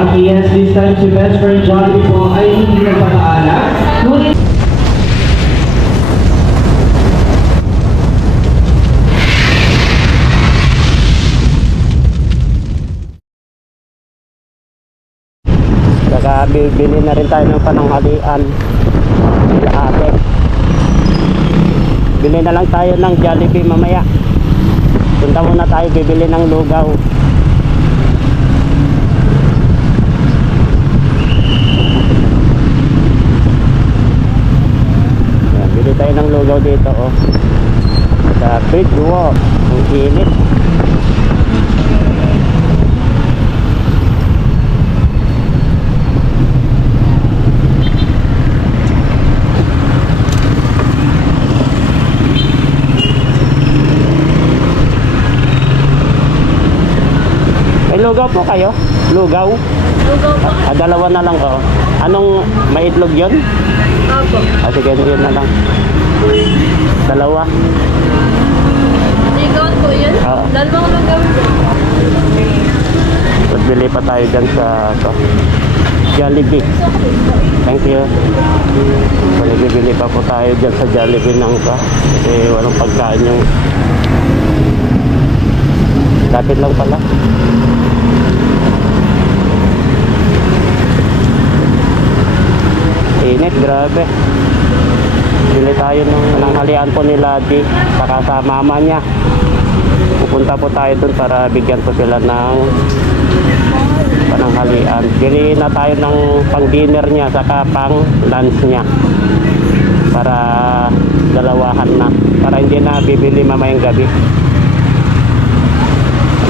At yes, this time si best friend Jollibee po ay hindi nagpapaalam. Ngunit saka bibili na rin tayo ng pananghalian. Lahat. Bili na lang tayo ng Jollibee mamaya. Punta muna tayo bibili ng lugaw. Yan, bili tayo ng lugaw dito oh. Sa bridge walk. Ang init. Lugaw po kayo? Lugaw? Lugaw po. Dalawa na lang oh. Anong may itlog yun? Opo. Sige, yun na lang. Dalawa. Ligawan po yun? Oo. Dalawang lugaw po. Bili pa tayo dyan sa Jollibee. Thank you. Bili pa po tayo dyan sa Jollibee ng kasi walang pagkain yung lapit lang pala. Init, grabe. Bili tayo ng halian po ni Ladi saka sa mama niya. Pupunta po tayo dun para bigyan po sila ng pananghalian. Bili na tayo ng pang dinner niya saka pang lunch niya para dalawahan na, para hindi na bibili mamayang gabi.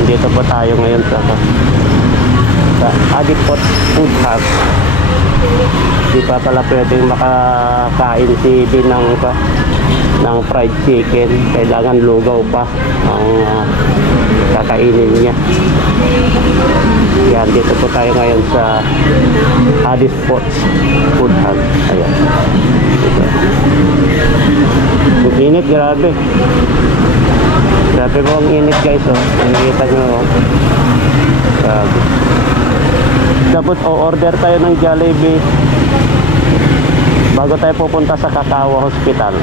Dito po tayo ngayon sa Adipot Food Hub. Di pa pala pwedeng makakain si Din ng fried chicken. Kailangan lugaw pa ang kakainin niya. Yan, dito po tayo ngayon sa Adipot Food Hub. Ayan. Ang init, grabe. Grabe po ang init guys oh. Nakikita nyo oh. Grabe. Dapat o-order tayo ng Jollibee bago tayo pupunta sa Kakawa Hospital.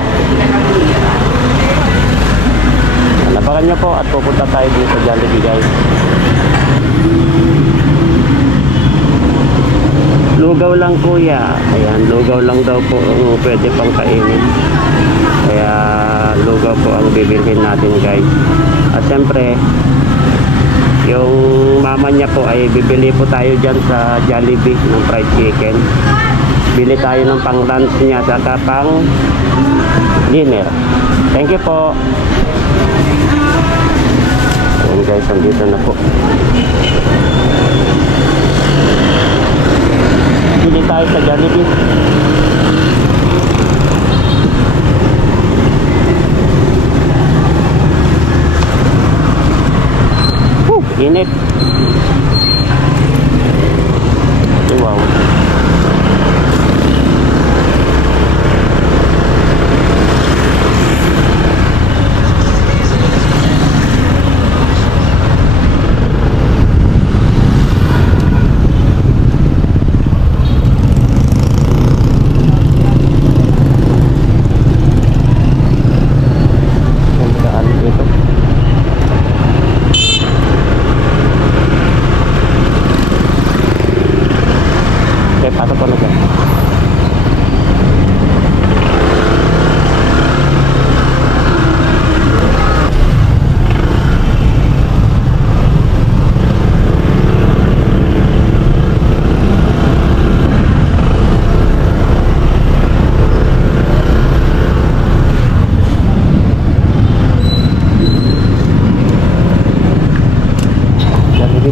Napakan nyo po at pupunta tayo dito sa Jollibee guys. Lugaw lang kuya. Ayan, lugaw lang daw po ang pwede pang kainin. Kaya lugaw po ang bibilhin natin guys. At syempre yung mama niya po ay bibili po tayo dyan sa Jollibee ng fried chicken. Bili tayo ng pang lunch niya saka pang dinner. Thank you po. Ayan guys, andito na po. Bili tayo sa Jollibee. Init. Wow.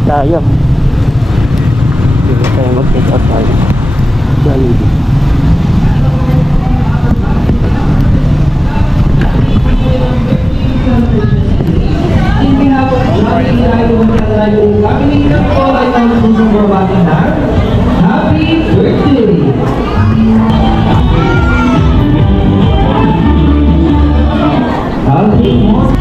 Tayo. Hindi tayo mag-take out tayo. Jollibee. in behalf of Jollibee, ay pumunta yung family ng all ay nagsusumbabati na happy birthday! Happy birthday!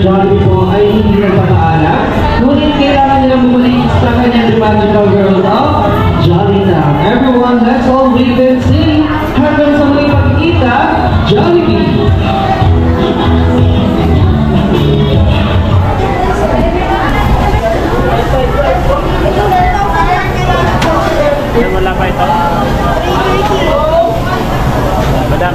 Jollibee po ay hindi nagpapaalam. Ngunit kailangan nilang bumalik sa kanyang magical girl of Jolly Town. Everyone, let's all wave and sing. Hanggang sa muli pagkikita, Jollibee! Wala pa ito? Madam,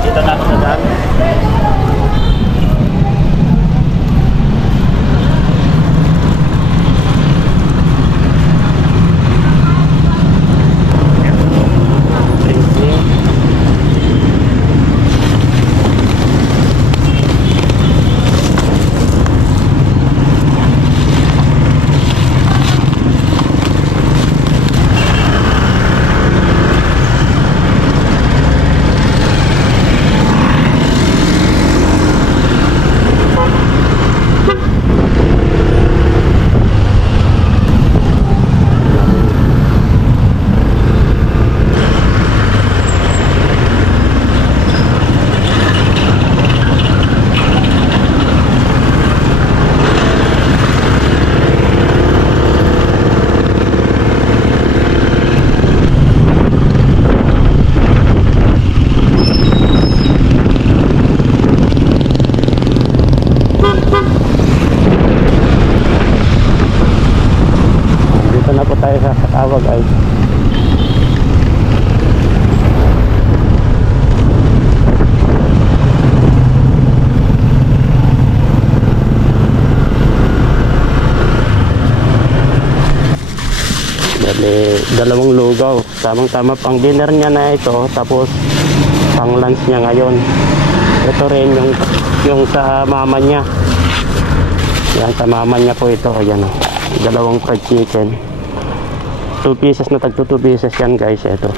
dito na ako sa daan. Dito na po tayo sa Katawag ay. Dali, dalawang lugaw. Tamang-tama pang dinner niya na ito. Tapos pang lunch niya ngayon. Ito rin yung sa mama niya. Yan, sa mama niya po ito. Ayan o. Dalawang fried chicken. 2 pieces na tagto 2 pieces yan guys. Ito.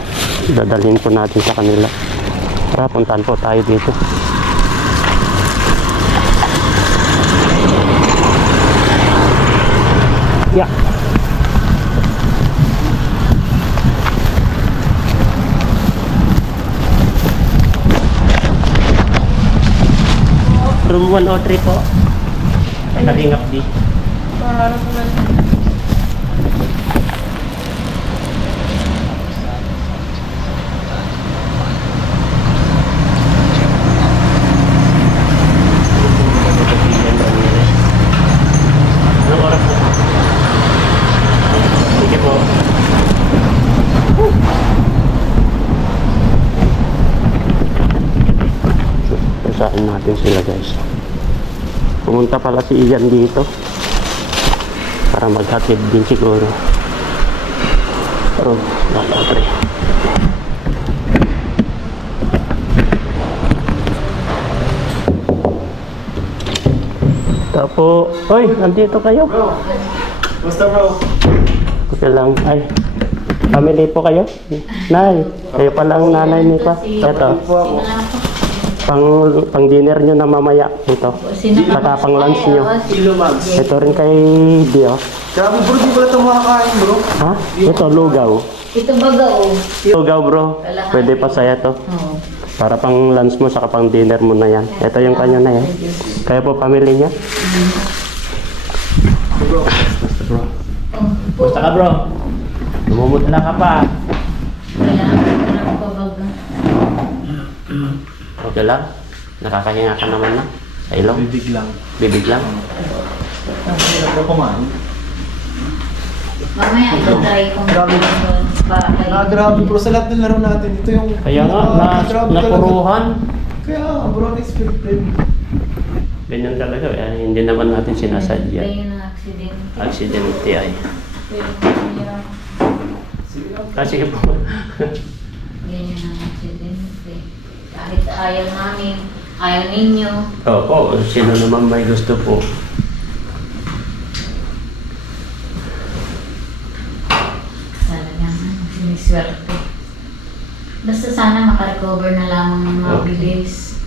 Dadalhin po natin sa kanila. Tara, puntahan po tayo dito. Yeah. Room 103 po. Kalingap di. Anong oras po? Sige po. Saan natin sila guys. Pumunta pala si Ian dito para maghatid din siguro. Pero nakapre. Tapo, hoy, nandito kayo. Bro, basta bro. Okay lang. Ay, family po kayo? Nay, kayo palang nanay ni pa. Ito, Po ako. pang dinner nyo na mamaya. Ito, saka pang lunch nyo. Kilo mags. Ito rin kay Dio. Grabe bro, di pala ito makakain bro. Ha? Ito, lugaw. Ito baga oh. Lugaw bro. Pwede pa saya to. Oo. Para pang lunch mo, saka pang dinner mo na yan. Ito yung kanya na yan. Kaya po, family niya. Bro, basta bro. Basta ka bro. Lumumutla ka pa. Kailangan ko baga. Okay lang. Nakakahinga ka naman na. Sa ilong. Bibig lang. Bibig lang. Ang hirap bro kumain. Mamaya, itatry kong Grabe. doon. Grabe bro, sa lahat ng laro natin, ito yung... Kaya nga, grabe talaga. napuruhan. Kaya nga bro, unexpected. Ganyan talaga. Hindi naman natin sinasadya. Kaya yung accident. Aksidente ay. Sige lang. Kasi po. Ganyan ang aksidente. Kahit ayaw namin, ayaw ninyo. Opo, sino naman may gusto po. Talagang siniswerte. Basta sana makarecover na lamang ng mabilis.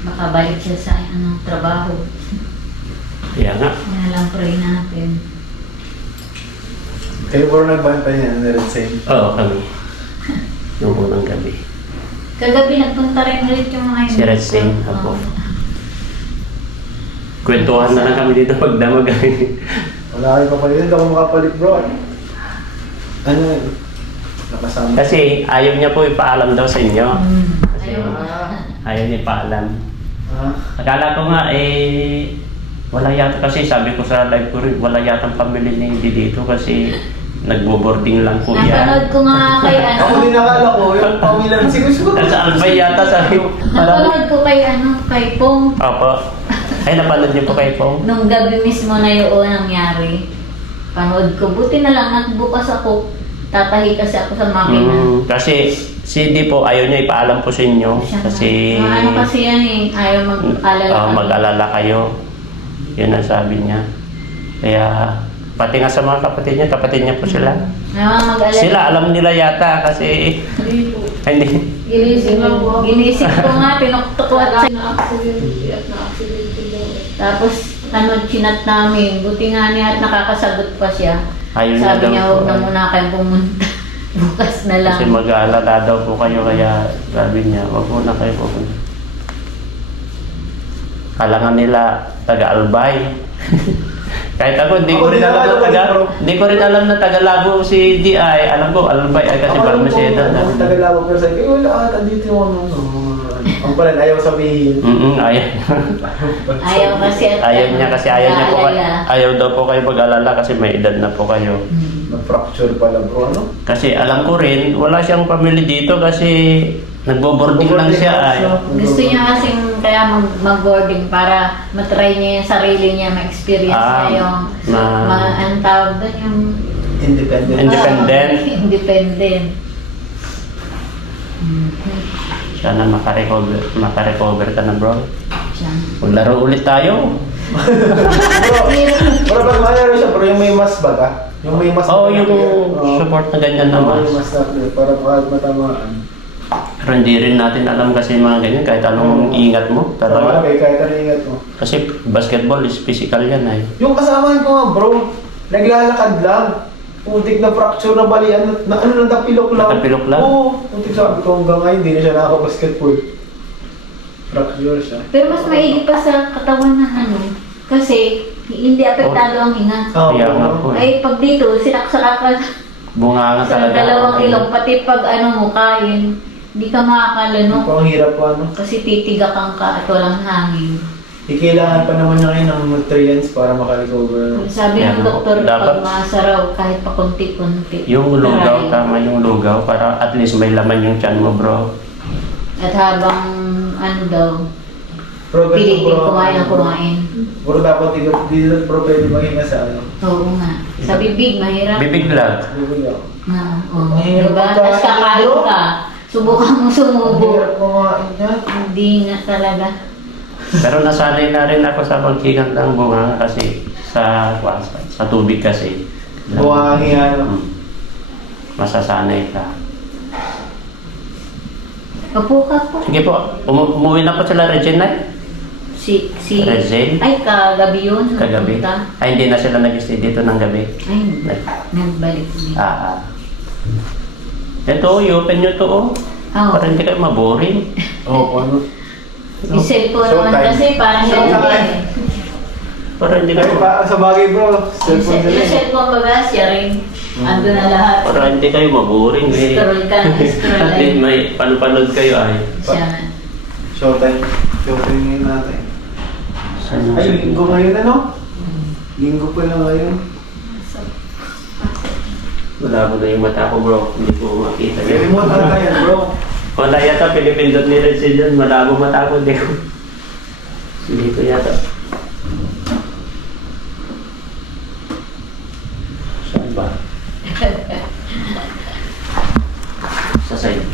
Baka balik siya sa trabaho. Kaya nga. Yan na lang pray natin. Kayo bro, nagbantay niya na rin same. Oo, kami. Noong unang gabi. Kagabi nagpunta rin ulit yung mga Si Red Singh, apo. Kwentuhan na lang kami dito pagdamag. Wala kayo papalit, hindi ako makapalit bro. Ano yun? Nakasama. Kasi ayaw niya po ipaalam daw sa inyo. Kasi Ayaw. ayaw niya ipaalam. Ah, Akala ko nga wala yata kasi sabi ko sa live ko rin, wala yata pamilya ni hindi dito kasi nagbo-boarding lang po Napanood yan. ko nga kay ako din nakala ko, yung pamilya ng sinusunod. Nasa Albay yata sabi ko. Napanood ko kay Pong. Opo. Ay, napanood niyo po kay Pong? Nung gabi mismo na yung nangyari. Panood ko. Buti na lang nagbukas ako. Tatahi kasi ako sa makina. Kasi si Di po ayaw niya ipaalam po sa inyo Siya kasi nga. Ano kasi yan eh. Ayaw mag-alala. mag-alala kayo. Yun ang sabi niya. Kaya pati nga sa mga kapatid niya po sila. Mag-alala. Sila alam nila yata kasi hindi. Ginising ko nga. Pinuktok ko at tapos chinat namin. Buti nga niya at nakakasagot pa siya. Ayaw Sabi daw niya, po. huwag na muna kayong pumunta. Bukas na lang. Kasi mag-aalala daw po kayo kaya sabi niya, wag muna kayo pupunta. Kalangan nila taga-Albay. Kahit ako, hindi ko rin alam na taga-Labo si D.I. Alam ko, Albay ay kasi Barmeseda. Ako tagalabo pero sabi ko, wala ata dito yung ano. Ang pala, ayaw sabihin. Ayaw. Ayaw kasi at Ayaw niya kasi ayaw niya po naalala. ayaw daw po kayo mag-alala kasi may edad na po kayo. Na-fracture pala bro, ano? Kasi alam ko rin, wala siyang pamilya dito kasi nagbo-boarding lang siya ay. Gusto niya kasing kaya mag-boarding para matry niya yung sarili niya, ma-experience niya yung ang tawag doon yung Independent. Independent. independent. Sana makarecover ka na bro. Siya. Maglaro ulit tayo. Bro, pag malaro siya bro, yung may mask ba ka? Yung may mask Oo, ba? yung Oo. support na ganyan Oo, naman. yung mask na para matamaan. Pero hindi rin natin alam kasi mga ganyan kahit anong ingat mo. Talaga. Kahit ano ingat mo. Kasi basketball is physical yan ay. Yung kasamahan ko nga bro, naglalakad lang. Putik na fracture na balian, na ano, natapilok lang. Natapilok lang? Oo, putik sabi ko hanggang ngayon, hindi na siya nakaka-basketball. Fracture siya. Pero mas maigi pa sa katawan ng kasi hindi apektado ang hinga. Kaya nga po eh. Ay pag dito, sinaksakan Bunga nga sa talaga. dalawang ilong, pati pag mo kain, hindi ka makakalanok. Ang hirap pa ano. Kasi titigakan ka at walang hangin. Kailangan pa naman niya ngayon ng nutrients para makarecover. Sabi Yan, ng doktor, dapat- pag masaraw, kahit pa konti-konti. Yung lugaw, Try. tama yung lugaw para at least may laman yung tiyan mo bro. At habang daw, Bro, pilitin bro, kumain. Bro, dapat di bro pwede maghinga sa ano. Oo nga. Sa bibig, mahirap. Bibig lang. Bibig ako. Diba? Mahirap magkain, Tapos kakain bro. ka. Subukan mo Ang sumubo. hirap kumain yan. Hindi nga talaga. Pero nasanay na rin ako sa pagkikat ng bunga kasi sa tubig kasi. Buhangin ano. Masasanay ka. Upo ka po. Sige po, umuwi na po sila Regina. Si Rezen? Ay, kagabi yun. Kagabi. Nagpunta. Ay, hindi na sila nag-stay dito ng gabi. Ay, nagbalik din. Ito, i-open nyo to oh. Oo. Para hindi kayo maboring. Oo, ano. Yung cellphone naman Showtime. kasi parang Showtime. Para hindi Ay, kayo sa bagay bro, Yung cellphone nila eh. cellphone baga siya rin. Ando na lahat. para hindi kayo maboring. Scroll ka, scroll At least may panood kayo ay. Siya nga. Showtime. Showtime ngayon natin. Saan yung Ay, linggo ngayon ano? Linggo pa lang ngayon. Wala mo na yung mata ko bro. Hindi ko makita May yun. remote talaga yan, bro. Wala yata, pinipindot ni Regine dyan. Malabo mata ko. Hindi ko. Hindi ko yata. Saan ba? Sa side.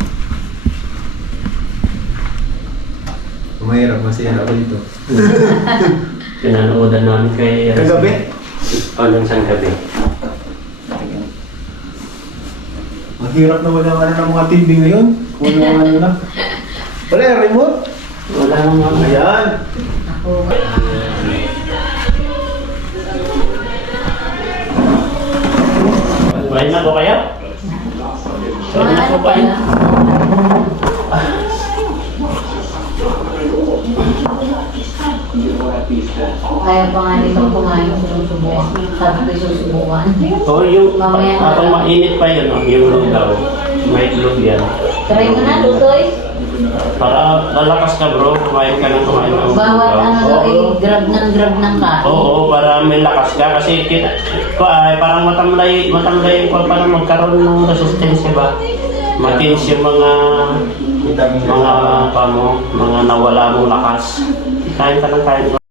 Mahirap, masaya ako dito. Pinanoodan namin kay... Kagabi? O, nung isang gabi. Ang hirap na wala ka na ng mga TV ngayon. Kung ano na. Wala yung remote? Wala nang mga... Ayan. Ako. Kumain na po kaya? Kumain na po kayo? Kaya pa nga nitong kumain, sinusubukan. Sabi ko susubukan. Oo, yung Mamaya na. habang mainit pa yun, yung lugaw. May itlog yan. Try mo na, Tutoy. Para lalakas ka bro, kumain ka ng Bawat lugaw. ano daw, grab ng kain. Oo, para may lakas ka kasi kita, parang matamlay yung para magkaroon ng resistensya ba? Matins yung mga mga nawala mong lakas. Kain ka ng kain.